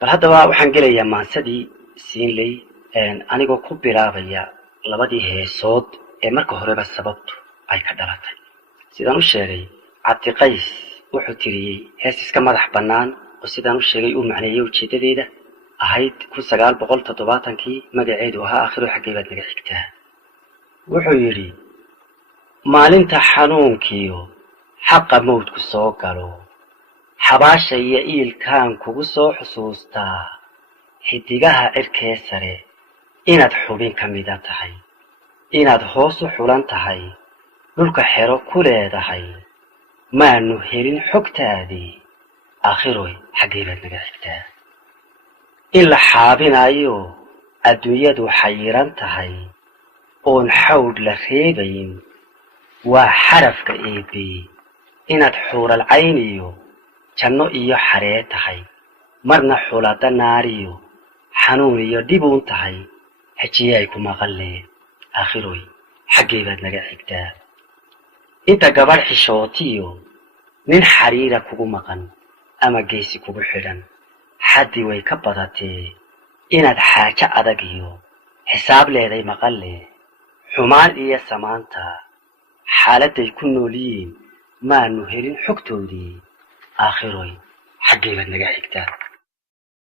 bal haddaba waxaan gelayaa maansadii siinley anigoo ku bilaabaya labadii heesood ee marka horeba sababtu ay ka dhalatay. sidaan u sheegay cabdiqays wuxuu tiriyey hees iska madax bannaan oo sidaan u sheegay uu macneeyey ujeedadeeda ahayd 1970kii magaceedu ahaa aakhiro xaggee baad naga xigtaa. wuxuu yidhi maalinta xanuunkiyo xaqa mawdku soo galo xabaasha iyo iilkaan kugu soo xusuustaa xidigaha cirkee sare inaad xubin ka mida tahay inaad hoos u xulan tahay dhulka xero ku leedahay maanu helin xogtaadii aakhiroy xaggee baad naga xigtaa. in la xaabinayo adduunyadu xayiran tahay oon xawd la reebayn waa xarafka eebe inaad xuural cayniyo janno iyo xaree tahay marna xulada naariyo xanuun iyo dhibuun tahay xajiyay ku maqallee aakhiroy xaggee baad naga xigtaa. inta gabadh xishootiyo nin xariira kugu maqan ama geesi kugu xidhan xaddi way ka badatee inaad xaajo adag iyo xisaab leeday maqalle xumaan iyo samaanta xaaladday ku nool yihiin maanu helin xogtoodii aakhiroy xaggee baad naga xigtaa.